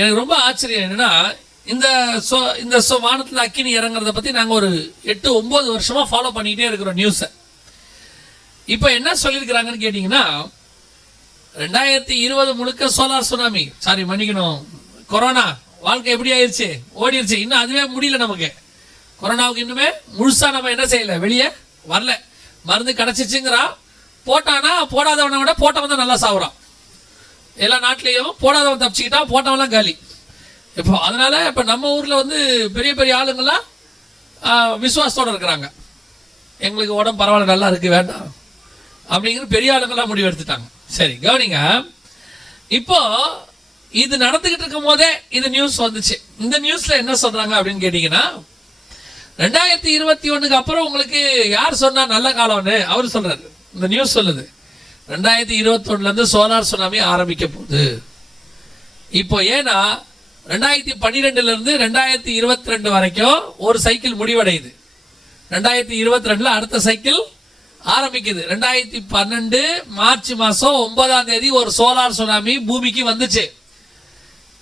எனக்கு ரொம்ப ஆச்சரியம் என்னன்னா, இந்த வானத்தில் அக்கினி இறங்குறத பற்றி நாங்கள் ஒரு 8-9 வருஷமாக ஃபாலோ பண்ணிக்கிட்டே இருக்கிறோம் நியூஸை. இப்போ என்ன சொல்லியிருக்கிறாங்கன்னு கேட்டிங்கன்னா, 2020 முழுக்க சோலார் சுனாமி, மன்னிக்கணும், கொரோனா வாழ்க்கை எப்படி ஆயிடுச்சு, ஓடிடுச்சு. இன்னும் அதுவே முடியல நமக்கு. கொரோனாவுக்கு இன்னுமே முழுசாக நம்ம என்ன செய்யலை, வெளியே வரல. மருந்து கிடச்சிச்சுங்கிறான், போட்டானா போடாதவனை விட போட்டவன் தான் நல்லா சாப்பிட்றான். எல்லா நாட்டிலையும் போடாதவன் தப்பிச்சுக்கிட்டான், போட்டவன்லாம் காலி. இப்போ அதனால இப்போ நம்ம ஊரில் வந்து பெரிய பெரிய ஆளுங்கள்லாம் விசுவாசத்தோடு இருக்கிறாங்க. எங்களுக்கு உடம்பு பரவாயில்ல, நல்லா இருக்குது, வேண்டாம் அப்படிங்கிற பெரிய ஆளுங்கள்லாம் முடிவு எடுத்துட்டாங்க. சரி கவனிங்க, இப்போ இது நடந்துகிட்டு இருக்கும் போதே இது நியூஸ் வந்துச்சு. இந்த நியூஸ்ல என்ன சொல்றாங்க அப்படின்னு கேட்டீங்கன்னா, 2021 அப்புறம் உங்களுக்கு யார் சொன்னா நல்ல காலம்னு அவர் சொல்றாரு. இந்த நியூஸ் சொல்லுது 2021 இருந்து சோலார் சுனாமி ஆரம்பிக்க போகுது. இப்போ ஏன்னா 2012 இருந்து 2022 வரைக்கும் ஒரு சைக்கிள் முடிவடையுது. 2022 அடுத்த சைக்கிள் ஆரம்பிக்குது. 2012 மார்ச் மாசம் 9ஆம் தேதி ஒரு சோலார் சுனாமி பூமிக்கு வந்துச்சு.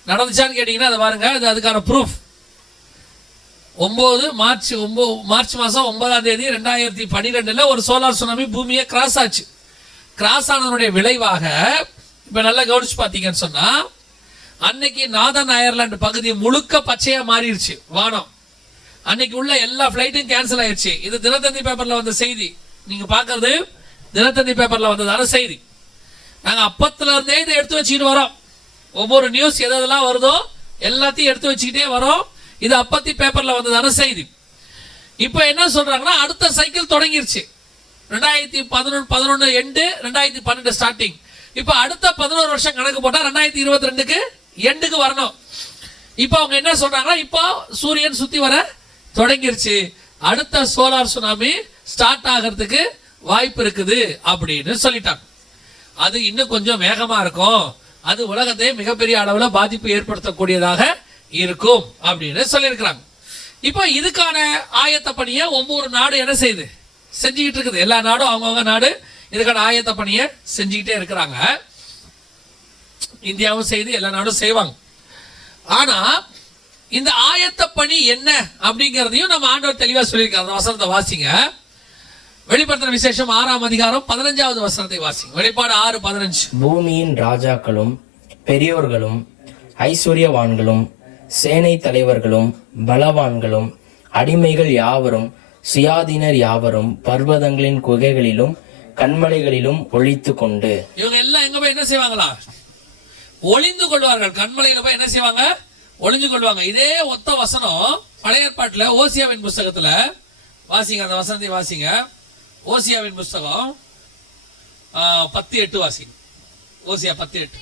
நடந்துச்சான்னு கேட்டீங்கன்னா அதை பாருங்க, அது அதுக்கான ப்ரூஃப். மார்ச் மாசம் 9ஆம் தேதி 2012 ஒரு சோலார் சுனாமி பூமியை கிராஸ் ஆச்சு. கிராஸ் ஆனதனுடைய விளைவாக இப்ப நல்லா கவனிச்சு பார்த்தீங்கன்னு சொன்னா, அன்னைக்கு நார்தர்ன் அயர்லாந்து பகுதி முழுக்க பச்சையா மாறிடுச்சு வானம். அன்னைக்கு உள்ள எல்லா பிளைட்டும் கேன்சல் ஆயிடுச்சு. இது தினத்தந்தி பேப்பர்ல வந்த செய்தி. நீங்க பாக்குறது தினத்தந்தி பேப்பர்ல வந்ததான செய்தி. நாங்க அப்பத்துல இருந்தே இதை எடுத்து வச்சுக்கிட்டு வரோம். ஒவ்வொரு நியூஸ் எதெல்லாம் வருதோ எல்லாத்தையும் எடுத்து வச்சுக்கிட்டே வரோம். இது அப்பத்தி பேப்பர்ல வந்ததான செய்தி. இப்போ என்ன சொல்றாங்கன்னா, அடுத்த சைக்கிள் தொடங்கிருச்சு. 2011 end, 2012 starting. இப்போ அடுத்த 11 வருஷம் கணக்கு போட்டா 2022க்கு எண்டுக்கு வரணும். இப்போ அவங்க என்ன சொல்றாங்கன்னா, இப்போ சூரியன் சுத்தி வர தொடங்கிருச்சு, அடுத்த சோலார் சுனாமி ஸ்டார்ட் ஆகிறதுக்கு வாய்ப்பு இருக்குது அப்படின்னு சொல்லிட்டாங்க. அது இன்னும் கொஞ்சம் வேகமா இருக்கும், அது உலகத்தை மிகப்பெரிய அளவுல பாதிப்பு ஏற்படுத்தக்கூடியதாக இருக்கும் அப்படின்னு சொல்லியிருக்கிறாங்க. இப்போ இதுக்கான ஆயத்த பணியை ஒவ்வொரு நாடு என்ன செய்யுது, செஞ்சுக்கிட்டு இருக்குது. எல்லா நாடும் அவங்கவுங்க நாடு இதுக்கான ஆயத்த பணியை செஞ்சுக்கிட்டே இருக்கிறாங்க. இந்தியாவும் செய்து எல்லா நாடும் செய்வாங்க. ஆனா இந்த ஆயத்த பணி என்ன அப்படிங்கிறதையும் நம்ம ஆண்டவர் தெளிவா சொல்லியிருக்காரு. வசனத்தை வாசிங்க. வெளிப்படுத்தின விசேஷம் 6ஆம் அதிகாரம் 15வது வசனத்தை வாசிங்க. வெளிப்பாடு 6:15. பூமியின் ராஜாக்களும் பெரியோர்களும் ஐஸ்வர்யவான்களும் சேனை தலைவர்களும் பலவான்களும் அடிமைகள் யாவரும் சுயாதீனர் யாவரும் பர்வதங்களின் குகைகளிலும் கண்மலைகளிலும் ஒளித்து கொண்டு. இவங்க எல்லாம் எங்க போய் என்ன செய்வாங்களா, ஒளிந்து கொள்வார்கள். கண்மலையில போய் என்ன செய்வாங்க, ஒளிஞ்சு கொள்வாங்க. இதே ஒத்த வசனம் பழைய ஏற்பாட்டுல ஓசியாவின் புஸ்தகத்துல வாசிங்க. அந்த வசனத்தை வாசிங்க. ஓசியாவின் புஸ்தகம் 10:8 வாசிங்க. ஓசியா 10:8.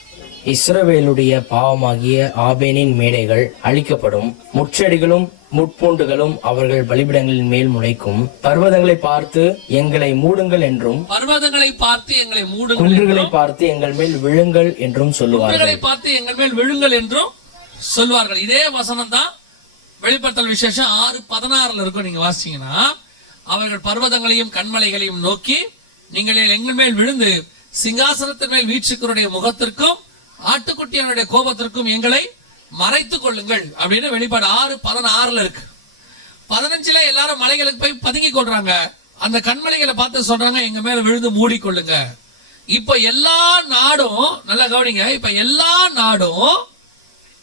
இஸ்ரவேலுடைய பாவமாகிய ஆபேனின் மேடைகள் அழிக்கப்படும், முட்செடிகளும் முட்பூண்டுகளும் அவர்கள் பலிபிடங்களின் மேல் முளைக்கும். பர்வதங்களை பார்த்து எங்களை மூடுங்கள் என்றும், பர்வதங்களை பார்த்து எங்களை மூடுங்கள், குன்றுகளை பார்த்து எங்கள் மேல் விழுங்கள் என்றும் சொல்லுவார்கள். பார்த்து எங்கள் மேல் விழுங்கள் என்றும் சொல்வார்கள். இதே வசனம் தான் வெளிப்படுத்தல் விசேஷம் 6:16 இருக்கும். நீங்க வாசிங்கன்னா, அவர்கள் பர்வதங்களையும் கண்மலைகளையும் நோக்கி நீங்கள் எங்கள் மேல் விழுந்து சிங்காசனத்தின் மேல் வீற்றுக்கிறவருடைய முகத்திற்கும் ஆட்டுக்குட்டியானுடைய கோபத்திற்கும் எங்களை மறைத்துக் கொள்ளுங்கள் அப்படின்னு வெளிப்பாடு 6:16 இருக்கு. 15 எல்லாரும் மலைகளுக்கு போய் பதுங்கி கொள்றாங்க. அந்த கண்மலைகளை பார்த்து சொல்றாங்க, எங்க மேல விழுந்து மூடிக்கொள்ளுங்க. இப்ப எல்லா நாடும் நல்லா கவனிங்க, இப்ப எல்லா நாடும்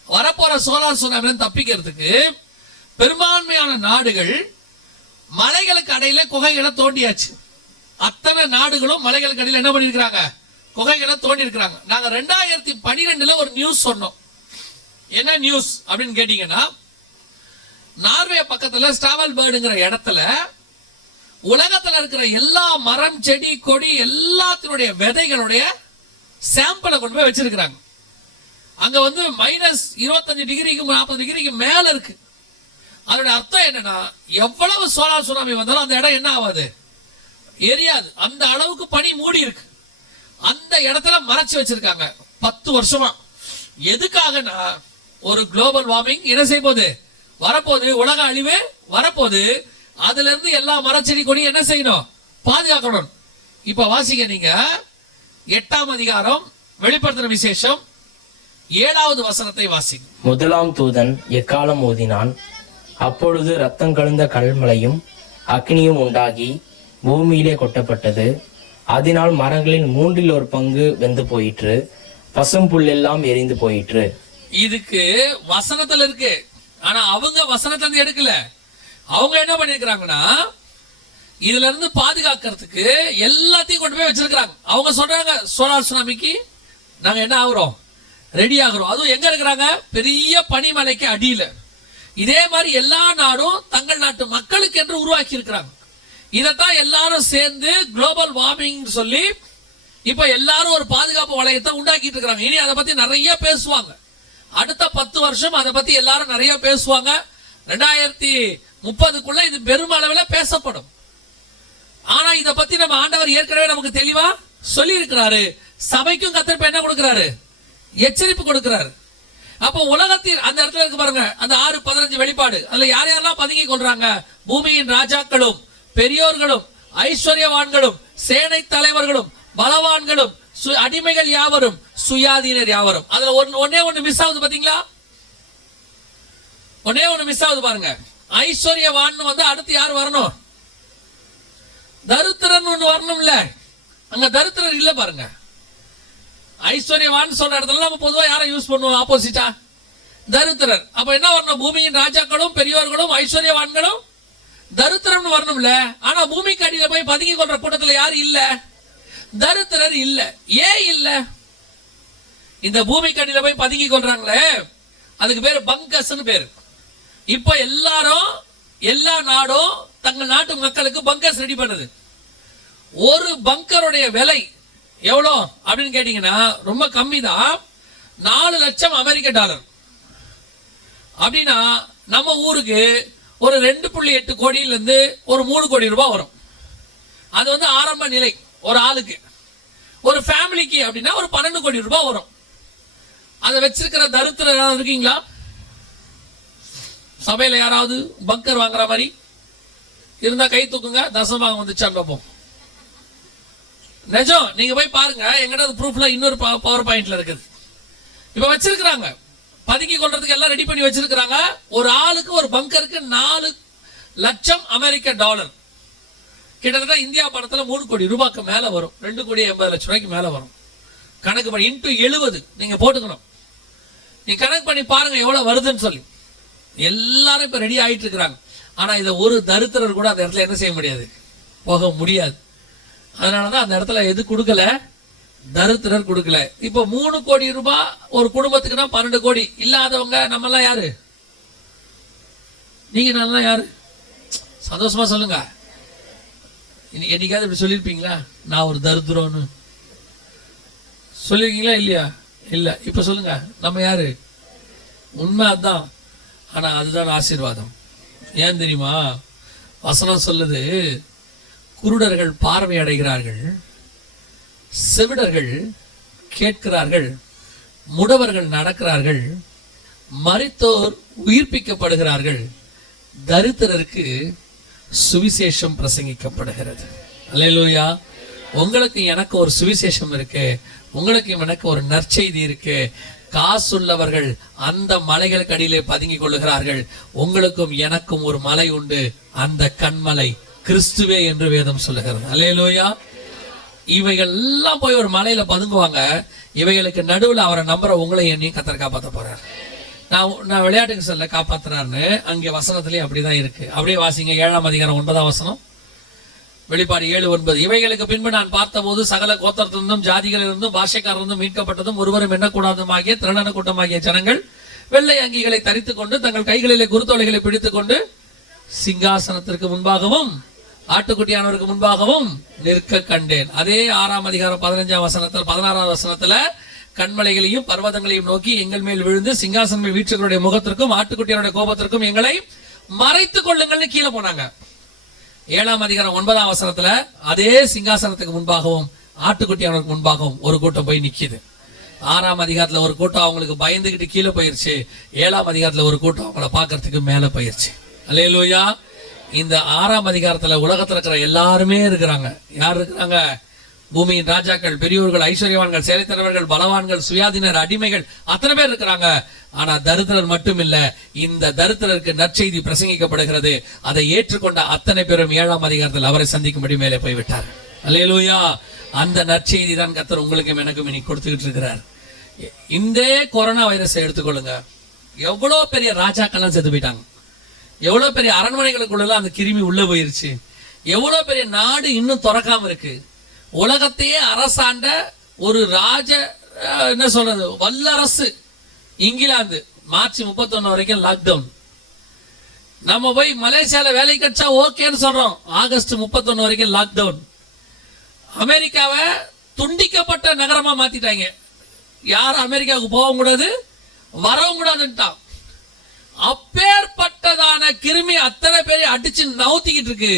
வரப்போற சோலார் சுனாமில தப்பிக்கிறதுக்கு பெரும்பான்மையான நாடுகள் மலைகளுக்கு அடையில குகைகளை தோண்டியாச்சு. அத்தனை நாடுகளும் மலைகளுக்கு அடையில என்ன பண்ணிருக்காங்க, குகைகளை தோண்டி இருக்கிறாங்க. நாங்க 2012 ஒரு நியூஸ் சொன்னோம். என்ன நியூஸ் அப்படின்னு கேட்டீங்கன்னா, நார்வே பக்கத்துல ஸ்டாவல்பர்டுங்கிற இடத்துல உலகத்துல இருக்கிற எல்லா மரம் செடி கொடி எல்லாத்தினுடைய விதைகளுடைய சாம்பிளை கொண்டு போய் வச்சிருக்கிறாங்க. அங்க வந்து -25 டிகிரிக்கு 40 டிகிரிக்கு மேல இருக்கு. அதோட அர்த்தம் என்னன்னா, எவ்வளவு சோலார் சுனாமி வந்தாலும் அந்த இடம் என்ன ஆகாது, எரியாது. அந்த அளவுக்கு பனி மூடி இருக்கு. அந்த இடத்துல மறைச்சு வச்சிருக்காங்க 10 வருஷமா. எதுக்காகனா, ஒரு குளோபல் வார்மிங் என்ன செய்ய போகுது, வரப்போகுது, உலக அழிவு வரப்போகுது. அதுல இருந்து எல்லா மரச்செடி கொடி என்ன செய்யணும், பாதுகாக்கணும். இப்ப வாசிங்க நீங்க 8ஆம் அதிகாரம் வெளிப்படுத்தின விசேஷம் 7வது வசனத்தை வாசிங்க. முதலாம் தூதன் எக்காலம் ஊதினான். அப்பொழுது இரத்தம் கலந்த கல்மழையும் அக்னியும் உண்டாகி பூமியிலே கொட்டப்பட்டது. அதனால் மரங்களின் 1/3 வெந்து போயிற்று, பசும் புல்லெல்லாம் எரிந்து போயிற்று. இதுக்கு வசனத்துல இருக்கு. ஆனா அவங்க வசனத்துல இருந்து எடுக்கல. அவங்க என்ன பண்ணிருக்கிறாங்கன்னா, இதுல இருந்து பாதுகாக்கிறதுக்கு எல்லாத்தையும் கொண்டு போய் வச்சிருக்காங்க. அவங்க சொல்றாங்க, சோலார் சுனாமிக்கு நாங்க என்ன ஆகுறோம், ரெடி ஆகுறோம். அதுவும் எங்க இருக்கிறாங்க, பெரிய பனிமலைக்கு அடியில. இதே மாதிரி எல்லா நாடும் தங்கள் நாட்டு மக்களுக்கு என்று உருவாக்கி இருக்கிறாங்க. இதைத்தான் எல்லாரும் சேர்ந்து குளோபல் வார்மிங் சொல்லி இப்ப எல்லாரும் ஒரு பாதுகாப்பு வளையத்தை உண்டாக்கிட்டு இருக்கிறாங்க. இனி அதை பத்தி நிறைய பேசுவாங்க. அடுத்த 10 வருஷம் அதை பத்தி எல்லாரும் நிறைய பேசுவாங்க. 2030க்குள்ள இது பெருமளவில் பேசப்படும். ஆனா இத பத்தி நம்ம ஆண்டவர் ஏற்கனவே நமக்கு தெளிவா சொல்லி இருக்கிறாரு. சபைக்கும் கத்தர் என்ன கொடுக்கிறாரு, எச்சரிப்பு கொடுக்கிறாரு. அப்போ உலகத்தில் அந்த இடத்துல இருக்கு பாருங்க, அந்த 6:15 வெளிப்பாடு. அதுல யார் யாரெல்லாம் பதுங்கி கொள்றாங்க, பூமியின் ராஜாக்களும் பெரியோர்களும் ஐஸ்வர்யவான்களும் சேனை தலைவர்களும் பலவான்களும் அடிமைகள் யாவரும் சுயாதீனர் யாவரும். அதுல ஒன்னே ஒண்ணு மிஸ் ஆகுது பாத்தீங்களா, ஒன்னே ஒண்ணு மிஸ் ஆகுது பாருங்க. ஐஸ்வர்யவான் வந்து அடுத்து யார் வரணும், தரித்திரன் ஒண்ணு வரணும்ல. அங்க தரித்திரர் இல்ல பாருங்க. ஐஸ்வர்யவான் சொல்ற இடத்துல நம்ம பொதுவா யாரை யூஸ் பண்ணுவோம், ஆப்போசிட்டா தரித்திரர். அப்ப என்ன வரணும், பூமியின் ராஜாக்களும் பெரியோர்களும் ஐஸ்வர்யவான்களும் தரித்திரம் வரணும்ல. ஆனா பூமிக்கு அடியில போய் பதுங்கி கொள்ற கூட்டத்துல யாரு இல்ல, தரித்திரர் இல்ல. ஏன் இல்ல? இந்த பூமிக்கு அடியில போய் பதுங்கி கொள்றாங்களே, அதுக்கு பேரு பங்கர்ஸ்னு பேரு. இப்ப எல்லாரும் எல்லா நாடும் தங்கள் நாட்டு மக்களுக்கு பங்கர்ஸ் ரெடி பண்ணுது. ஒரு பங்கருடைய விலை எவ்வளோ அப்படின்னு கேட்டீங்கன்னா ரொம்ப கம்மி தான், 4 லட்சம் அமெரிக்க டாலர். அப்படின்னா நம்ம ஊருக்கு ஒரு 2.8 கோடியில இருந்து ஒரு 3 கோடி ரூபாய் வரும். அது வந்து ஆரம்ப நிலை. ஒரு ஆளுக்கு, ஒரு ஃபேமிலிக்கு அப்படின்னா ஒரு 12 கோடி ரூபாய் வரும். அதை வச்சிருக்கிற தரித்திரம் யாராவது இருக்கீங்களா? சபையில யாராவது பங்கர் வாங்குற மாதிரி இருந்தா கை தூக்குங்க. தசமாக வந்துச்சான்னு பார்ப்போம். நிஜம், நீங்க போய் பாருங்க. எங்கிட்ட ப்ரூஃப்ல இன்னொரு பவர் பாயிண்ட்ல இருக்குது. இப்ப வச்சிருக்கிறாங்க, பதுக்கி கொள்றதுக்கு எல்லாம் ரெடி பண்ணி வச்சிருக்கிறாங்க. ஒரு ஆளுக்கு ஒரு பங்கருக்கு 4 லட்சம் அமெரிக்க டாலர். கிட்டத்தட்ட இந்தியா பணத்துல 3 கோடி ரூபாய்க்கு மேல வரும். 2 கோடி 80 லட்சம் ரூபாய்க்கு மேல வரும். கணக்கு பண்ணி இன்டு 70 நீங்க போட்டுக்கணும். நீங்க கணக்கு பண்ணி பாருங்க எவ்வளவு வருதுன்னு சொல்லி. எல்லாரும் இப்ப ரெடி ஆயிட்டு இருக்கிறாங்க. ஆனா இதை ஒரு தரித்திரர் கூட அந்த இடத்துல என்ன செய்ய முடியாது, போக முடியாது. அதனாலதான் அந்த இடத்துல எது கொடுக்கல, தரித்திரர் கொடுக்கல. இப்ப 3 கோடி ரூபாய் ஒரு குடும்பத்துக்குன்னா 12 கோடி. இல்லாதவங்க நம்ம எல்லாம் யாரு, நீங்க நல்லா யாரு, சந்தோஷமா சொல்லுங்க. என்னைக்காவது இப்படி சொல்லிருப்பீங்களா, நான் ஒரு தரித்திரம்னு சொல்லிருக்கீங்களா இல்லையா? இல்ல. இப்ப சொல்லுங்க, நம்ம யாரு? உண்மை அதான். ஆனா அதுதான் ஆசீர்வாதம். ஏன் தெரியுமா? வசனம் சொல்லுது, குருடர்கள் பார்வை அடைகிறார்கள், செவிடர்கள் கேட்கிறார்கள், முடவர்கள் நடக்கிறார்கள், மரித்தோர் உயிர்ப்பிக்கப்படுகிறார்கள், தரித்திரருக்கு சுவிசேஷம் பிரசங்கிக்கப்படுகிறது. அல்லேலூயா. உங்களுக்கு எனக்கு ஒரு சுவிசேஷம் இருக்கு, உங்களுக்கு எனக்கு ஒரு நற்செய்தி இருக்கு. காசுள்ளவர்கள் அந்த மலைகளுக்கு அடியிலே பதுங்கி கொள்ளுகிறார்கள். உங்களுக்கும் எனக்கும் ஒரு மலை உண்டு, அந்த கண்மலை கிறிஸ்துவே என்று வேதம் சொல்லுகிறது. அல்லேலூயா. இவைகள் எல்லாம் போய் ஒரு மலையில பதுங்குவாங்க. இவைகளுக்கு நடுவில் அவரை நம்புற உங்களை என்னையும் கத்தர் காப்பாற்ற போறார். நான் விளையாட்டுக்கு சொல்ல காப்பாத்துறாருன்னு அங்கே வசனத்திலே அப்படிதான் இருக்கு. அப்படியே வாசிங்க. 7ஆம் அதிகாரம் 9ஆம் வசனம், வெளிப்பாடு 7:9. இவைகளுக்கு பின்பு நான் பார்த்தபோது சகல கோத்திரத்திலிருந்தும் ஜாதிகளிலிருந்தும் பாஷைக்காரருந்தும் மீட்கப்பட்டதும் ஒருவரும் எண்ணக்கூடாதுமாகிய திரளான கூட்டமாகிய ஜனங்கள் வெள்ளை அங்கிகளை தரித்துக் கொண்டு தங்கள் கைகளிலே குருத்தோலைகளை பிடித்துக் கொண்டு சிங்காசனத்திற்கு முன்பாகவும் ஆட்டுக்குட்டியானவருக்கு முன்பாகவும் நிற்க கண்டேன். அதே 6ஆம் அதிகாரம் 15ஆம் வசனத்தில் 16ஆம் வசனத்துல கண்மலைகளையும் பர்வதங்களையும் நோக்கி எங்கள் மேல் விழுந்து சிங்காசன வீற்றுகளுடைய முகத்திற்கும் ஆட்டுக்குட்டியானுடைய கோபத்திற்கும் எங்களை மறைத்துக் கொள்ளுங்கள்னு கீழே போனாங்க. 7ஆம் அதிகாரம் 9ஆம் வசனத்துல அதே சிங்காசனத்துக்கு முன்பாகவும் ஆட்டுக்குட்டியானவருக்கு முன்பாகவும் ஒரு கூட்டம் போய் நிக்குது. 6ஆம் அதிகாரத்துல ஒரு கூட்டம் அவங்களுக்கு பயந்துகிட்டு கீழே போயிருச்சு. 7ஆம் அதிகாரத்துல ஒரு கூட்டம் அவங்கள பாக்குறதுக்கு மேல போயிருச்சு. அல்லேலூயா. இந்த 6ஆம் அதிகாரத்துல உலகத்துல இருக்கிற எல்லாருமே இருக்கிறாங்க. யார் இருக்கிறாங்க? பூமியின் ராஜாக்கள், பெரியோர்கள், ஐஸ்வர்யவான்கள், சேலைத்தலைவர்கள், பலவான்கள், சுயாதீனர், அடிமைகள் அத்தனை பேர் இருக்கிறாங்க. ஆனா தரித்திரர் மட்டும் இல்ல. இந்த தரித்திரருக்கு நற்செய்தி பிரசங்கிக்கப்படுகிறது. அதை ஏற்றுக்கொண்ட அத்தனை பேரும் 7ஆம் அதிகாரத்தில் அவரை சந்திக்கும்படி மேலே போய்விட்டார். அல்லேலூயா. அந்த நற்செய்தி தான் கர்த்தர் உங்களுக்கும் எனக்கும் இன்னைக்கு கொடுத்துக்கிட்டு இருக்கிறார். இந்த கொரோனா வைரஸை எடுத்துக்கொள்ளுங்க. எவ்வளவு பெரிய ராஜாக்கள்லாம் செத்து போயிட்டாங்க. எவ்வளவு பெரிய அரண்மனைகளுக்குள்ள அந்த கிருமி உள்ள போயிருச்சு. எவ்வளவு பெரிய நாடு இன்னும் திறக்காம இருக்கு. உலகத்தையே அரசாண்ட ஒரு என்ன சொல்றது, வல்லரசு இங்கிலாந்து மார்ச் 31 வரைக்கும் லாக்டவுன். நம்ம போய் மலேசியால வேலை கிடைச்சா ஓகேன்னு சொல்றோம். ஆகஸ்ட் 31 வரைக்கும் லாக்டவுன். அமெரிக்காவை துண்டிக்கப்பட்ட நகரமா மாத்திட்டாங்க. யாரும் அமெரிக்காவுக்கு போகவும் கூடாது, வரவும் கூடாதுன்ட்டான். அப்பேற்பட்டதான கிருமி அத்தனை பேரை அடிச்சு நவுத்திக்கிட்டு இருக்கு.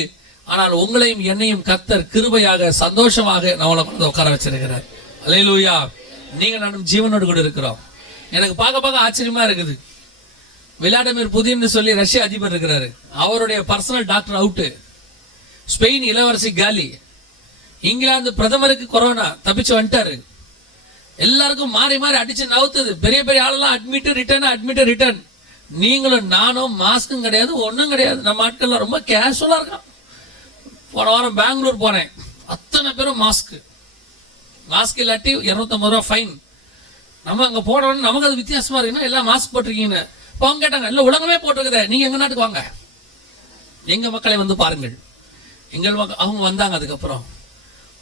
ஆனால் உங்களையும் என்னையும் கர்த்தர் கிருபையாக சந்தோஷமாக நம்மளை கொண்டு உட்கார வச்சிருக்கிறார். அல்லேலூயா. நீங்க நானும் ஜீவனோடு கூட இருக்கிறோம். எனக்கு பார்க்க ஆச்சரியமா இருக்குது. விளாடிமிர் புதின் சொல்லி ரஷ்ய அதிபர் இருக்கிறாரு. அவருடைய பர்சனல் டாக்டர் அவுட்டு. ஸ்பெயின் இளவரசி காலி. இங்கிலாந்து பிரதமருக்கு கொரோனா, தப்பிச்சு வந்துட்டாரு. எல்லாருக்கும் மாறி மாறி அடிச்சு நவுத்துது. பெரிய பெரிய ஆளெல்லாம் அட்மிட் ரிட்டர்ன். நீங்களும் நானும் மாஸ்க்கும் கிடையாது, ஒன்றும் கிடையாது. நம்ம ஆட்கள்லாம் ரொம்ப கேஷுவலா இருக்கான். போன வாரம் பெங்களூர் போனேன். அத்தனை பேரும் மாஸ்க் இல்லாட்டி 250 ரூபா ஃபைன். நம்ம அங்க போனோம்னு நமக்கு அது வித்தியாசமா இருக்குன்னா எல்லாம் மாஸ்க் போட்டிருக்கீங்கன்னு. இப்போ அவங்க கேட்டாங்க, இல்லை உலகமே போட்டிருக்குதே, நீங்க எங்க நாட்டுக்கு வாங்க, எங்க மக்களை வந்து பாருங்கள். எங்கள் மக்கள் அவங்க வந்தாங்க. அதுக்கப்புறம்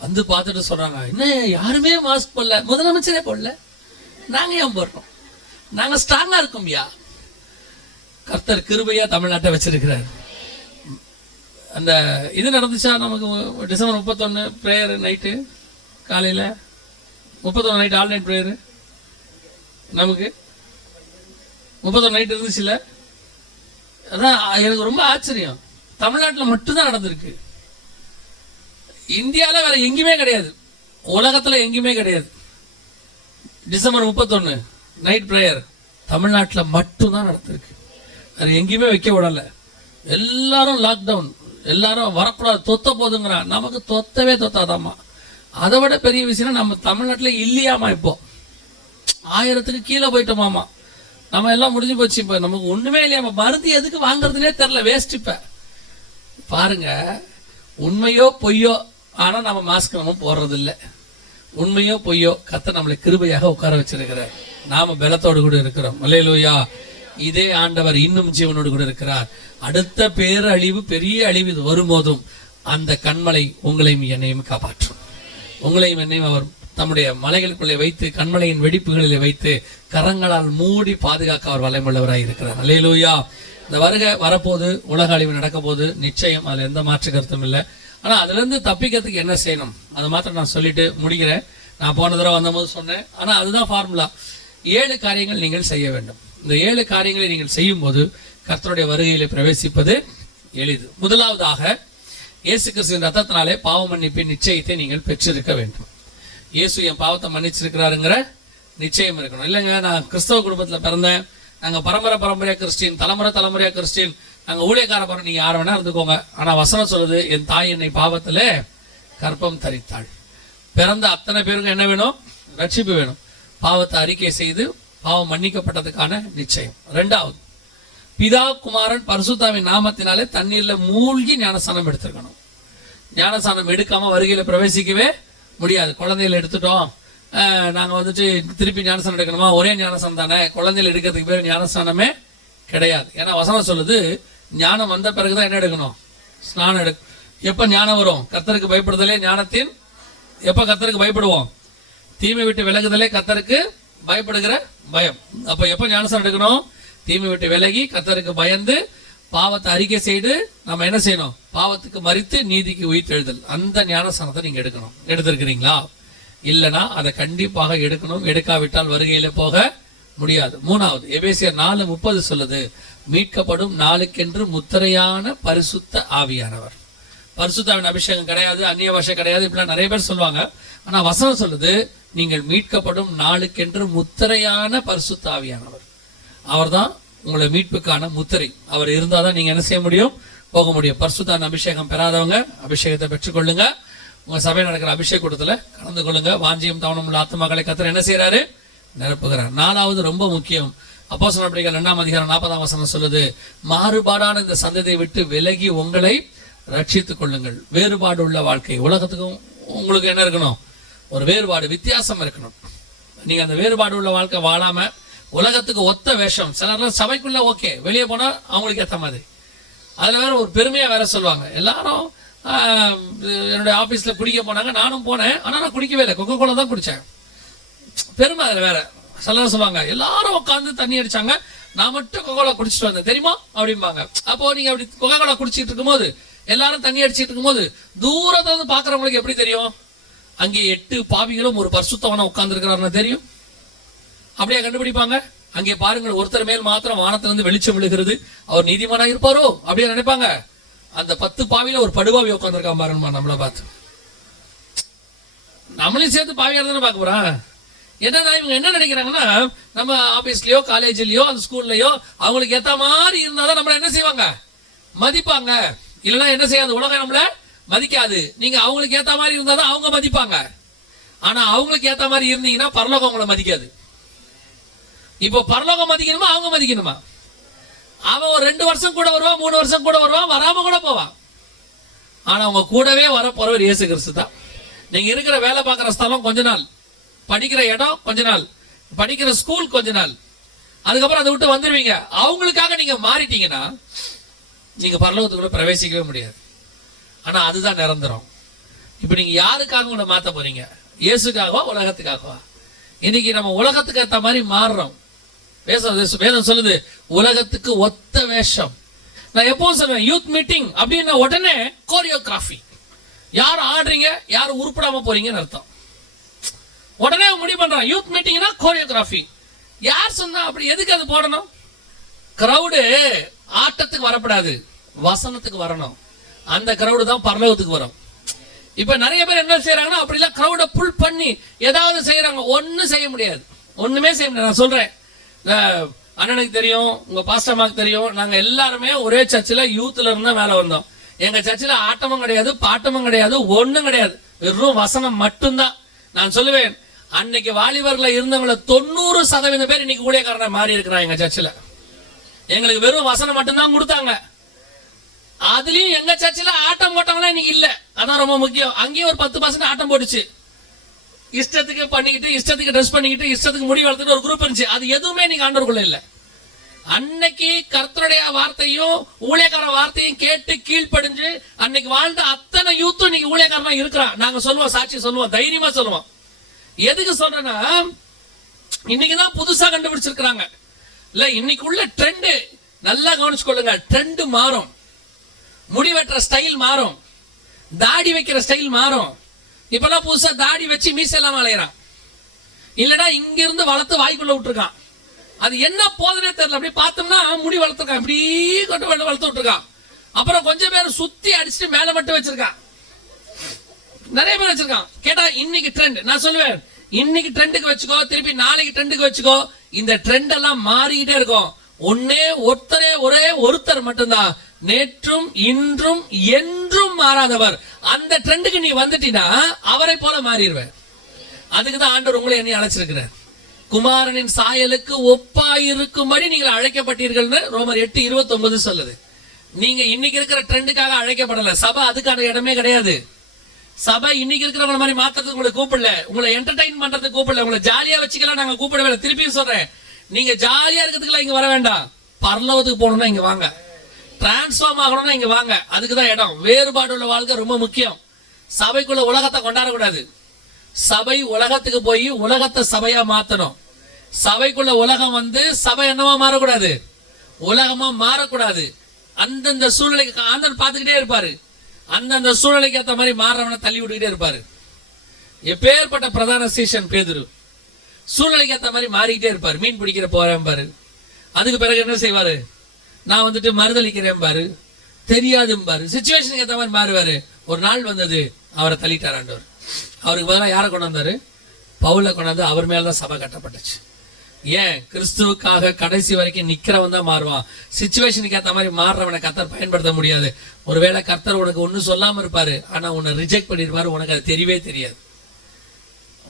வந்து பார்த்துட்டு சொல்றாங்க, என்ன யாருமே மாஸ்க் போடல, முதலமைச்சரே போடல, நாங்க ஏன் போடுறோம், நாங்க ஸ்ட்ராங்கா இருக்கோம்யா. கர்த்தர் கிருபையா தமிழ்நாட்டை வச்சிருக்கிறார். அந்த இது நடந்துச்சா நமக்கு டிசம்பர் 31 பிரேயர் நைட்டு, காலையில 31 நைட் ஆல் நைட் பிரேயர். நமக்கு 31 நைட் இருந்துச்சுல்ல. அதான் எனக்கு ரொம்ப ஆச்சரியம். தமிழ்நாட்டில் மட்டும்தான் நடந்திருக்கு. இந்தியாவில வேற எங்கேயுமே கிடையாது, உலகத்துல எங்கேயுமே கிடையாது. டிசம்பர் 31 நைட் பிரேயர் தமிழ்நாட்டில் மட்டும்தான் நடந்திருக்கு. வேற எங்கேயுமே வைக்க விடல. எல்லாரும் லாக்டவுன், எல்லாரும் வரக்கூடாது, தொத்த போதுங்கிறான். நமக்கு தொத்தவே தொத்தாதாமா. அதை விட பெரிய விஷயம், நம்ம தமிழ்நாட்டில் இல்லையாமா. இப்போ 1000க்கு கீழே போயிட்டோமாமா. நம்ம எல்லாம் முடிஞ்சு போச்சு. இப்ப நமக்கு ஒண்ணுமே இல்லையாமா. மருந்து எதுக்கு வாங்குறதுனே தெரியல, வேஸ்ட். இப்ப பாருங்க, உண்மையோ பொய்யோ, ஆனா நம்ம மாஸ்க் நம்ம போடுறது இல்லை. உண்மையோ பொய்யோ, கர்த்தர் நம்மளை கிருபையாக உட்கார வச்சிருக்கிறார். நாம பலத்தோடு கூட இருக்கிறோம். அல்லேலூயா. இதே ஆண்டவர் இன்னும் ஜீவனோடு கூட இருக்கிறார். அடுத்த பேரழிவு, பெரிய அழிவு இது வரும்போதும் அந்த கண்மலை உங்களையும் என்னையும் காப்பாற்றும். உங்களையும் என்னையும் அவர் தம்முடைய மலைகளுக்குள்ளே வைத்து, கண்மலையின் வெடிப்புகளிலே வைத்து, கரங்களால் மூடி பாதுகாக்க அவர் வல்லமையுள்ளவராய் இருக்கிறார். அல்லேலூயா. இந்த வரப்போது, உலக அழிவு நடக்க போது, நிச்சயம் அதுல எந்த மாற்று கருத்தும் இல்லை. ஆனா அதுல இருந்து தப்பிக்கிறதுக்கு என்ன செய்யணும் அதை மாத்திரம் நான் சொல்லிட்டு முடிக்கிறேன். நான் போன தடவை வந்தபோது சொன்னேன். ஆனா அதுதான் ஃபார்முலா. 7 காரியங்கள் நீங்கள் செய்ய வேண்டும். இந்த 7 காரியங்களை நீங்கள் செய்யும் போது கர்த்தருடைய வருகையிலே பிரவேசிப்பது எளிது. முதலாவதாக, இயேசு கிறிஸ்துவின் ரத்தத்தினாலே பாவ மன்னிப்பின் நிச்சயத்தை நீங்கள் பெற்றிருக்க வேண்டும். இயேசு என் பாவத்தை மன்னிச்சிருக்கிறாருங்கிற நிச்சயம் இருக்கணும். இல்லைங்க, நான் கிறிஸ்தவ குடும்பத்துல பிறந்தேன், நாங்க பரம்பரையா கிறிஸ்டின், தலைமுறையா கிறிஸ்டின், நாங்க ஊழியக்கார நீங்க யார வேணா இருந்துக்கோங்க. ஆனா வசனம் சொல்லுது, என் தாய் என்னை பாவத்துல கற்பம் தரித்தாள். பிறந்த அத்தனை பேருக்கு என்ன வேணும்? ரட்சிப்பு வேணும். பாவத்தை அறிக்கை செய்து பாவம் மன்னிக்கப்பட்டதுக்கான நிச்சயம். 2வது, பிதா குமாரன் பரிசுத்தாவின் நாமத்தினாலே தண்ணீர்ல மூழ்கி ஞானஸ்தானம் எடுத்துக்கணும். ஞானஸ்தானம் எடுக்காம வருகையில பிரவேசிக்கவே முடியாது. குழந்தைகளை எடுத்துட்டோம், நாங்க திருப்பி ஞானஸ்தானம் எடுக்கணுமா? ஒரே ஞானஸ்தானம் தானே. குழந்தைகள் எடுக்கிறதுக்கு பேர் ஞானஸ்தானமே கிடையாது. ஏன்னா வசனம் சொல்லுது, ஞானம் வந்த பிறகுதான் என்ன எடுக்கணும்? ஸ்நானம் எடுக்கணும். எப்ப ஞானம் வரும்? கர்த்தருக்கு பயப்படுதலே ஞானத்தின். எப்ப கர்த்தருக்கு பயப்படுவோம்? தீமை விட்டு விலகுதலே கர்த்தருக்கு பயப்படுகிற பயம். அப்ப எப்ப ஞானஸ்தானம் எடுக்கணும்? தீமை விட்டு விலகி கர்த்தருக்கு பயந்து பாவத்தை அறிக்கை செய்து நம்ம என்ன செய்யணும்? பாவத்துக்கு மரித்து நீதிக்கு உயிர்த்தெழுதல். அந்த ஞானஸ்தானத்தை நீங்க எடுக்கணும். எடுத்திருக்கிறீங்களா? இல்லைன்னா அதை கண்டிப்பாக எடுக்கணும். எடுக்காவிட்டால் வருகையில போக முடியாது. 3வது, எபேசியர் 4:30 சொல்லுது, மீட்கப்படும் நாளுக்கென்று முத்திரையான பரிசுத்த ஆவியானவர். பரிசுத்தாவின் அபிஷேகம் கிடையாது, அந்நிய பாஷை கிடையாது, இப்படிலாம் நிறைய பேர் சொல்லுவாங்க. ஆனா வசனம் சொல்லுது, நீங்கள் மீட்கப்படும் நாளுக்கென்று முத்திரையான பரிசுத்த ஆவியானவர். அவர்தான் உங்களை மீட்புக்கான முத்திரை. அவர் இருந்தாதான் நீங்க என்ன செய்ய முடியும்? போக முடியும். பரிசுத்தாவின் அபிஷேகம் பெறாதவங்க அபிஷேகத்தை பெற்றுக்கொள்ளுங்க. உங்க சபையில் நடக்கிற அபிஷேக கூட்டத்துல கலந்து கொள்ளுங்க. வாஞ்சியும் தவணம் உள்ள ஆத்துமாக்களை கர்த்தர் என்ன செய்யறாரு? நிரப்புகிறார். 4வது ரொம்ப முக்கியம். அப்போஸ்தலர் நடவடிக்கைகள் 2ஆம் அதிகாரம் 40ஆம் வசனம் சொல்லுது, மாறுபாடான இந்த சந்ததியை விட்டு விலகி உங்களை ரட்சித்துக் கொள்ளுங்கள். வேறுபாடு உள்ள வாழ்க்கை. உலகத்துக்கும் உங்களுக்கு என்ன இருக்கணும்? ஒரு வேறுபாடு, வித்தியாசம் இருக்கணும். நீங்க அந்த வேறுபாடு உள்ள வாழ்க்கை வாழாம உலகத்துக்கு ஒத்த வேஷம். சிலர் சபைக்குள்ள ஓகே, வெளியே போனா அவங்களுக்கு ஏற்ற மாதிரி. அதுல வேற ஒரு பெருமையா வேற சொல்லுவாங்க. எல்லாரும் என்னுடைய ஆபீஸ்ல குடிக்க போனாங்க, நானும் போனேன், ஆனா நான் குடிக்கவே இல்லை, கொக்கோ கோலா தான் குடிச்சேன். பெருமை அதுல வேற. சிலர் சொல்லுவாங்க, எல்லாரும் உட்காந்து தண்ணி அடிச்சாங்க, நான் மட்டும் கொக்கோ கோலா குடிச்சிட்டு வந்தேன் தெரியுமா அப்படிம்பாங்க. அப்போ நீங்க அப்படி கொக்கோ கோலா குடிச்சிட்டு இருக்கும்போது, எல்லாரும் தண்ணி அடிச்சிட்டு இருக்கும்போது தூரத்துல இருந்து பாக்குறவங்களுக்கு எப்படி தெரியும்? அங்கே 8 பாவிகளும் ஒரு பரிசுத்தவனா உட்கார்ந்து இருக்கிறாருன்னு தெரியும். அப்படியே கண்டுபிடிப்பாங்க. அங்கே பாருங்கள், ஒருத்தர் மேல் மாத்திரம் வானத்திலிருந்து வெளிச்சம் விழுகிறது, அவர் நீதிமானா இருப்பாரோ அப்படியே நினைப்பாங்க. அந்த 10 பாவியில ஒரு படுபாவி உட்காந்துருக்கான் பாருங்கம்மா. நம்மளை பார்த்து நம்மளையும் சேர்த்து பாவியா தானே பார்க்க போறான். என்னன்னா இவங்க என்ன நினைக்கிறாங்கன்னா, நம்ம ஆபீஸ்லயோ காலேஜ்லயோ அந்த ஸ்கூல்லயோ அவங்களுக்கு ஏத்த மாதிரி இருந்தாதான் நம்மள என்ன செய்வாங்க? மதிப்பாங்க. இல்லைன்னா என்ன செய்யாது? உலகம் நம்மள மதிக்காது. நீங்க அவங்களுக்கு ஏத்த மாதிரி இருந்தாதான் அவங்க மதிப்பாங்க. ஆனா அவங்களுக்கு ஏத்த மாதிரி இருந்தீங்கன்னா பரலோகம் உங்களை மதிக்காது. இப்போ பரலோகம் மதிக்கணுமா அவங்க மதிக்கணுமா? அவன் ஒரு 2 வருஷம் கூட வருவான், 3 வருஷம் கூட வருவான், வராம கூட போவான். ஆனா அவங்க கூடவே வர போறவர் இயேசு கிறிஸ்து தான். நீங்க இருக்கிற வேலை பார்க்குற ஸ்தலம் கொஞ்ச நாள், படிக்கிற இடம் கொஞ்ச நாள், படிக்கிற ஸ்கூல் கொஞ்ச நாள், அதுக்கப்புறம் அதை விட்டு வந்துடுவீங்க. அவங்களுக்காக நீங்க மாறிட்டீங்கன்னா நீங்க பரலோகத்துக்குள்ள பிரவேசிக்கவே முடியாது. ஆனா அதுதான் நிரந்தரம். இப்ப நீங்க யாருக்காக உங்களை மாத்த போறீங்க? இயேசுக்காகவா உலகத்துக்காகவா? இன்னைக்கு நம்ம உலகத்துக்கு ஏற்ற மாதிரி மாறுறோம். வேதம் சொல்லுது, உலகத்துக்கு ஒத்த வேஷம். நான் எப்பவும் சொல்லுவேன், யூத் மீட்டிங் அப்படின்னா உடனே கோரியோகிராஃபி. யார் ஆடுறீங்க, யார் உருப்படாம போறீங்கன்னு அர்த்தம். உடனே முடிவு பண்றான், யூத் மீட்டிங்னா கோரியோகிராஃபி. யார் சொன்னா அப்படி? எதுக்கு அது போடணும்? கிரௌடு ஆட்டத்துக்கு வரப்படாது, வசனத்துக்கு வரணும். அந்த கிரௌடு தான் பரலோகத்துக்கு வரும். இப்ப நிறைய பேர் என்ன செய்யறாங்கன்னா, அப்படிலாம் கிரௌட புல் பண்ணி ஏதாவது செய்யறாங்க. ஒன்னும் செய்ய முடியாது, ஒண்ணுமே செய்ய முடியாது. நான் சொல்றேன், அண்ணனுக்கு தெரியும், உங்க பாஸ்டர்மாக்கு தெரியும், நாங்க எல்லாருமே ஒரே சர்ச்சில் யூத்ல இருந்தா மேல வந்தோம். எங்க சர்ச்சில் ஆட்டமும் கிடையாது, பாட்டமும் கிடையாது, ஒண்ணும் கிடையாது, வெறும் வசனம் மட்டும்தான். நான் சொல்லுவேன், அன்னைக்கு வாலிபர்ல இருந்தவங்கள 90% பேர் இன்னைக்கு ஊழியக்காரனை மாறி இருக்கிறாங்க எங்க சர்ச்சில். எங்களுக்கு வெறும் வசனம் மட்டும்தான் கொடுத்தாங்க. அதுலயும் எங்க சர்ச்சில் ஆட்டம் போட்டவங்களா இன்னைக்கு இல்ல. அதான் ரொம்ப முக்கியம். அங்கேயும் ஒரு 10% ஆட்டம் போட்டுச்சு. இஷ்டத்துக்கு பண்ணிக்கிட்டு, இஷ்டத்துக்கு ட்ரெஸ் பண்ணிக்கிட்டு, இஷ்டத்துக்கு முடி வளர்த்துட்டு ஒரு குரூப் இருந்துச்சு. அது எதுவுமே நீங்க ஆண்டவருக்குள்ள இல்ல. அன்னைக்கு கர்த்தருடைய வார்த்தையும் ஊழியக்கார வார்த்தையும் கேட்டு கீழ்ப்படிஞ்சு அன்னைக்கு வாழ்ந்த அத்தனை யூத்தும் இன்னைக்கு ஊழியக்காரனா இருக்கிறான். நாங்க சொல்லுவோம், சாட்சி சொல்லுவோம், தைரியமா சொல்லுவோம். எதுக்கு சொல்றேன்னா, இன்னைக்குதான் புதுசா கண்டுபிடிச்சிருக்கிறாங்க. இல்ல, இன்னைக்கு உள்ள ட்ரெண்ட் நல்லா கவனிச்சுக்கொள்ளுங்க. ட்ரெண்ட் மாறும், முடி வெட்டுற ஸ்டைல் மாறும், தாடி வைக்கிற ஸ்டைல் மாறும். இப்பெல்லாம் புதுசா தாடி வச்சு மீசெல்லாம் அலையறான். இல்லனா இங்க இருந்து வளர்த்து வாய்க்குள்ள விட்டுருக்கான். அது என்ன போதனே தெரியல. அப்படி பார்த்தோம்னா முடி வளர்த்துருக்கான், இப்படி கொண்டு வளர்த்து விட்டுருக்கான். அப்புறம் கொஞ்சம் பேர் சுத்தி அடிச்சுட்டு மேல மட்டும் வச்சிருக்கான். நிறைய பேர் வச்சிருக்கான். கேட்டா இன்னைக்கு ட்ரெண்ட். நான் சொல்லுவேன், இன்னைக்கு ட்ரெண்டுக்கு வச்சுக்கோ, திருப்பி நாளைக்கு ட்ரெண்டுக்கு வச்சுக்கோ. இந்த ட்ரெண்ட் எல்லாம் மாறிக்கிட்டே இருக்கும். ஒரே ஒருத்தர் மட்டும்தான் நேற்றும் இன்றும் என்றும் மாறாதவர். அந்த ட்ரெண்டுக்கு நீ வந்துட்டீனா அவரை போல மாறிடுவேன். அதுக்கு தான் ஆண்டவர் உங்களை என்னை அழைச்சிருக்கிறார். குமாரனின் சாயலுக்கு ஒப்பாயிருக்கும்படி நீங்கள் அழைக்கப்பட்டீர்கள்னு ரோமர் 8:29 சொல்லுது. நீங்க இன்னைக்கு இருக்கிற ட்ரெண்டுக்காக அழைக்கப்படல. சபை அதுக்கான இடமே கிடையாது. சபை இன்னைக்கு இருக்கிறவங்க மாதிரி மாத்துறதுக்கு உங்களை கூப்பிடல, உங்களை என்டர்டைன் பண்றதுக்கு கூப்பிடல, உங்களை ஜாலியா வச்சுக்கலாம் நாங்க கூப்பிடவே இல்லை. திருப்பியும் சொல்றேன், நீங்க ஜாலியா இருக்கிறதுக்குலாம் இங்க வர வேண்டாம். பரலோகத்துக்கு போகணும்னா இங்க வாங்க, டிரான்ஸ்ஃபார்ம் ஆகணும்னா இங்க வாங்க. அதுக்குதான் இடம். வேறுபாடு உள்ள வாழ்க்கை ரொம்ப முக்கியம். சபைக்குள்ள உலகத்தை கொண்டாடக்கூடாது. சபை உலகத்துக்கு போய் உலகத்தை சபையா மாத்தணும். சபைக்குள்ள உலகம் வந்து சபை என்னவா மாறக்கூடாது, உலகமா மாறக்கூடாது. அந்தந்த சூழ்நிலைக்கு ஆண்டவர் பார்த்துக்கிட்டே இருப்பாரு. அந்தந்த சூழ்நிலைக்கு ஏற்ற மாதிரி மாறவனை தள்ளி விட்டுக்கிட்டே இருப்பாரு. எப்பேற்பட்ட பிரதான சீஷன் பேதுரு சூழ்நிலைக்கு ஏற்ற மாதிரி மாறிக்கிட்டே இருப்பாரு. மீன் பிடிக்கிற போறேன் பாரு, அதுக்கு பிறகு என்ன செய்வாரு, நான் வந்துட்டு மறுதளிக்கிறேன் பாரு, தெரியாதும் பாரு, சிச்சுவேஷனுக்கு ஏற்ற மாதிரி மாறுவாரு. ஒரு நாள் வந்தது, அவரை தள்ளிட்டார் ஆண்டவர். அவருக்கு பதிலாக யாரை கொண்டு வந்தாரு, பவுலை கொண்டாந்து அவர் மேலதான் சபை கட்டப்பட்டுச்சு. ஏன்? கிறிஸ்துவுக்காக கடைசி வரைக்கும் நிக்கிறவன் தான் மாறுவான். சிச்சுவேஷனுக்கு ஏற்ற மாதிரி மாறுறவனை கர்த்தர் பயன்படுத்த முடியாது. ஒருவேளை கர்த்தர் உனக்கு ஒன்றும் சொல்லாம இருப்பாரு, ஆனா உன்னை ரிஜெக்ட் பண்ணிருப்பாரு, உனக்கு அது தெரியவே தெரியாது.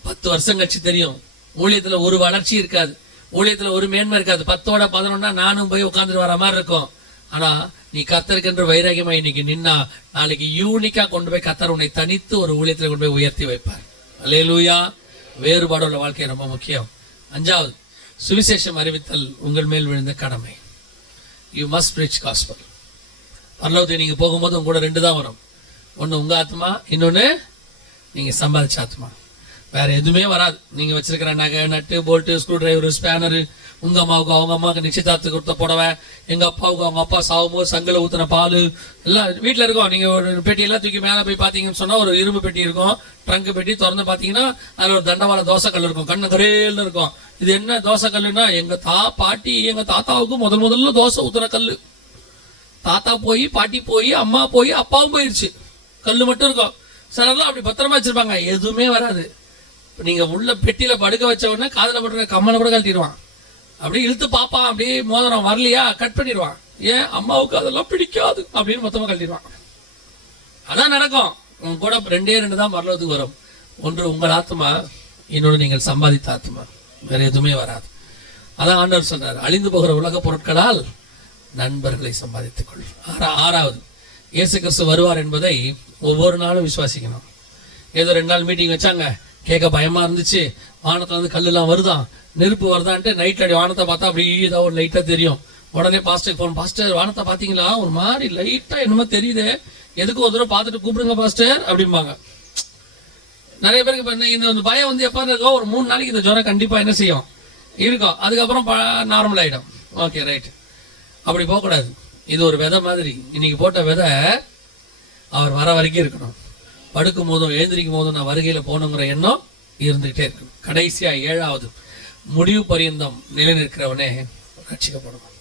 10 வருஷம் கழிச்சு தெரியும். ஊழியத்துல ஒரு வளர்ச்சி இருக்காது, ஊழியத்துல ஒரு மேன்மை இருக்காது. 10ஓட 11 நானும் போய் உட்காந்துட்டு வர மாதிரி இருக்கும். ஆனா நீ கர்த்தருக்கென்று வைராகியமா இன்னைக்கு நின்னா, நாளைக்கு யூனிக்கா கொண்டு போய் கர்த்தர் உன்னை தனித்து ஒரு ஊழியத்துல கொண்டு போய் உயர்த்தி வைப்பார். அல்லேலூயா. வேறுபாடு உள்ள வாழ்க்கை ரொம்ப முக்கியம். 5வது, சுவிசேஷம் அறிவித்தல் உங்கள் மேல் விழுந்த கடமை. You must preach gospel. பரலோகத்துக்கு நீங்க போகும்போது உங்க கூட 2 தான் வரும். ஒண்ணு உங்க ஆத்மா, இன்னொன்னு நீங்க சம்பாதிச்ச ஆத்மா. வேற எதுவுமே வராது. நீங்க வச்சிருக்கிற நகை, நட்டு, போல்ட்டு, ஸ்க்ரூ டிரைவர், ஸ்பேனரு, உங்க அம்மாவுக்கு அவங்க அம்மாவுக்கு நிச்சயதார்த்தத்துக்கு கொடுத்த புடவை, எங்க அப்பாவுக்கு அவங்க அப்பா சாகும்போது சங்கில ஊத்தின பால் எல்லாம் வீட்டுல இருக்கும். நீங்க ஒரு பெட்டி எல்லாம் தூக்கி மேல போய் பாத்தீங்கன்னு சொன்னா ஒரு இரும்பு பெட்டி இருக்கும், ட்ரங்க் பெட்டி. திறந்து பாத்தீங்கன்னா அதுல ஒரு தண்டவாள தோசைக்கல் இருக்கும், கண்ணு கரையில இருக்கும். இது என்ன தோசைக்கல்லுன்னா, எங்க பாட்டி எங்க தாத்தாவுக்கு முதல்ல தோசை ஊத்துன கல்லு. தாத்தா போய், பாட்டி போய், அம்மா போய், அப்பாவும் போயிருச்சு, கல்லு மட்டும் இருக்கும். சிலர்லாம் அப்படி பத்திரமா வச்சிருப்பாங்க, எதுவுமே வராது. நீங்க உள்ள பெட்டியில படுக்க வச்ச உடனே காதுல போட்டுருக்க கம்மலை கூட கழட்டிடுவான். அப்படி இழுத்து பாப்பான், அப்படியே மோதிரம் வரலையா கட் பண்ணிடுவான். ஏன்? அம்மாவுக்கு அதெல்லாம் பிடிக்காது அப்படின்னு மொத்தமா கழட்டிடுவான். அதான் நடக்கும். உங்க கூட 2 தான் பரலோகத்துக்கு வரும். ஒன்று உங்கள் ஆத்மா, இன்னொன்று நீங்கள் சம்பாதித்த ஆத்மா. வேற எதுவுமே வராது. அதான் ஆண்டவர் சொல்றாரு, அழிந்து போகிற உலக பொருட்களால் நண்பர்களை சம்பாதித்துக் கொள். 6வது, இயேசு கிறிஸ்து வருவார் என்பதை ஒவ்வொரு நாளும் விசுவாசிக்கணும். ஏதோ 2 நாள் மீட்டிங் வச்சாங்க, கேட்க பயமா இருந்துச்சு. வானத்துல வந்து கல்லெல்லாம் வருதான், நெருப்பு வருதான்ட்டு நைட் அடி வானத்தை பார்த்தா அப்படி ஏதாவது ஒரு லைட்டா தெரியும். உடனே பாஸ்டர் போன், பாஸ்டர் வானத்தை பாத்தீங்களா, ஒரு மாதிரி லைட்டா என்னமோ தெரியுது, எதுக்கு ஒரு தடவை பார்த்துட்டு கூப்பிடுங்க பாஸ்டர் அப்படிம்பாங்க. நிறைய பேருக்கு இந்த பயம் வந்து எப்ப இருக்கோ, ஒரு 3 நாளைக்கு இந்த ஜுரம் கண்டிப்பா என்ன செய்யும், இருக்கும். அதுக்கப்புறம் நார்மல் ஆயிடும். Okay right. அப்படி போகக்கூடாது. இது ஒரு விதை மாதிரி. இன்னைக்கு போட்ட விதை அவர் வர வரைக்கும் இருக்கணும். படுக்கும் போதும் எழுந்திரிக்கும் போதும் நான் வருகையில போகணுங்கிற எண்ணம் இருந்துகிட்டே இருக்கணும். கடைசியா 7வது, முடிவு பரியந்தம் நிலை நிற்கிறவனே ரட்சிக்கப்படுவான்.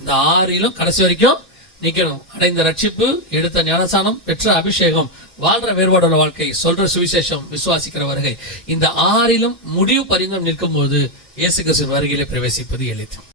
இந்த 6லும் கடைசி வரைக்கும் நிக்கணும். அடைந்த ரட்சிப்பு, எடுத்த ஞானசானம், பெற்ற அபிஷேகம், வாழ்ற வேறுபாடுள்ள வாழ்க்கை, சொல்ற சுவிசேஷம், விசுவாசிக்கிற வருகை, இந்த 6லும் முடிவு பரியந்தம் நிற்கும் போது இயேசு கிறிஸ்துவின் வருகையிலே பிரவேசிப்பது எளிது.